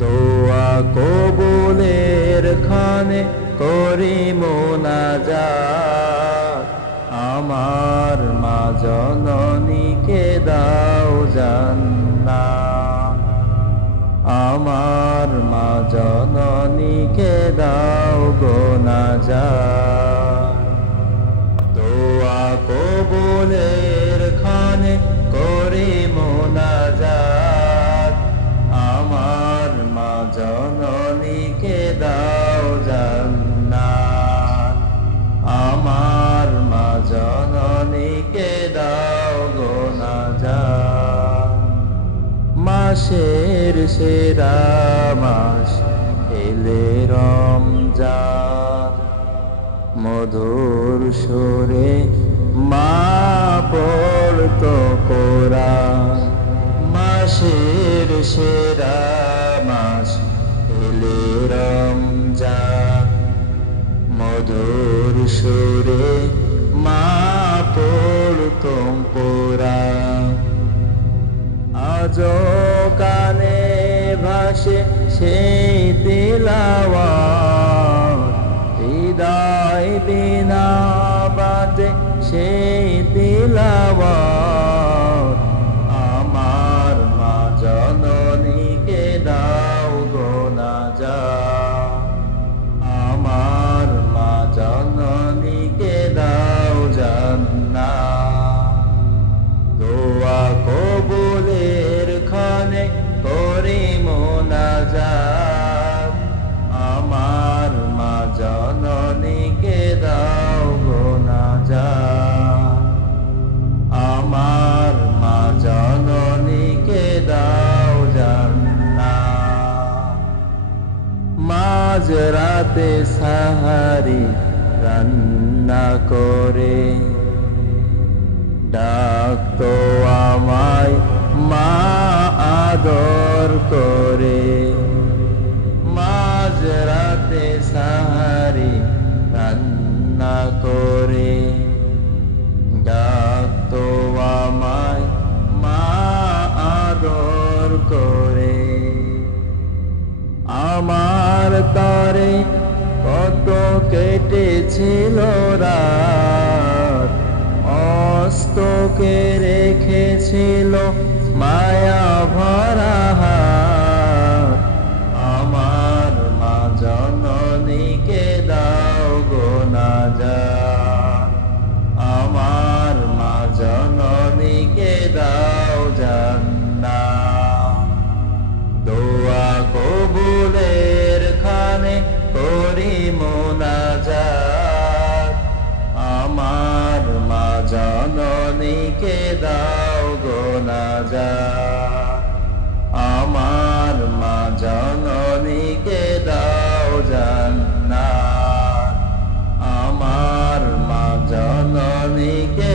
দোয়া কবুলের ক্ষণে করি মোনাজাত, আমার মা জননীকে দাও জান্নাত। আমার মা জননীকে দাও গো নাজাত। দোয়া কবুলের ক্ষণে করি মোনাজাত, আমার মা জননীকে দাও জান্নাত। আমার মা জননীকে দাও গো নাজাত। মাসের সেরা মাস এলে রমজান, মধুর সুরে মা পড়তো কোরআন। মাসের সেরা মাস এলে রমজান, মধুর সুরে মা পড়তো কোরআন। আজো কানে ভাসে সেই তিলাওয়াত, হৃদয় বিনা বাজে সেই তিলাওয়াত। আমার মা জননীকে দাও গো নাজাত, আমার মা জননীকে দাও জান্নাত। দোয়া কবুলের ক্ষণে করি মোনাজাত, আমার মা জননীকে দাও গো নাজাত। আমার মা জননীকে দাও জান্নাত। মাঝ রাতে সাহারি রান্না করে ডাকতো আমায় মা আদর করে। মাঝ রাতে সাহারি রান্না করে ডাকতো আমায় মা আদর করে। আমার তরে কত কেটেছিল রাত, মস্তকে রেখেছিল মায়া ভরা হাত। আমার মা জননীকে দাও গো নাজাত, আমার মা জননীকে দাও জান্নাত। দোয়া কবুলের ক্ষণে করি মোনাজাত, আমার মা জননীকে দাও গো নাজাত। আমার মা জননীকে দাও জান্নাত, আমার মা জননীকে